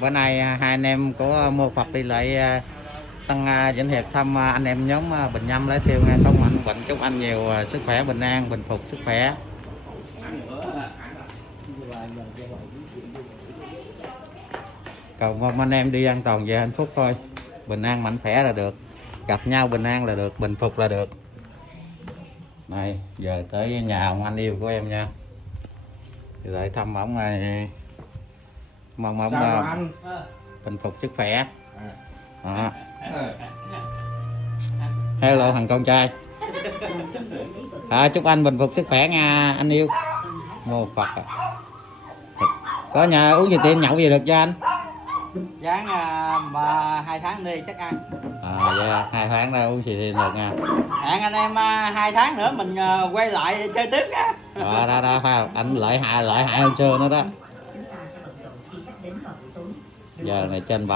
Bữa nay hai anh em của Mô Phật đi lại Tân Vĩnh Hiệp thăm anh em nhóm Bình Nhâm lấy thiêu nghe. Không anh bệnh, chúc anh nhiều sức khỏe, bình an, bình phục sức khỏe. Cầu mong anh em đi an toàn về hạnh phúc thôi, bình an mạnh khỏe là được, gặp nhau bình an là được, bình phục là được. Này giờ tới nhà ông anh yêu của em nha, lại thăm ổng này, mong ổng bình phục sức khỏe. Hello thằng con trai. Chúc anh bình phục sức khỏe nha anh yêu. Mô Phật có nhà uống gì tiền nhậu gì được cho anh? Dán mà 2 tháng đi chắc ăn. Dạ, 2 tháng đâu uống gì tiền được nha. Hẹn anh em 2 tháng nữa mình quay lại chơi tiếp nha. Đó phải, anh lợi hại hơn xưa nữa đó. Giờ này trên bảo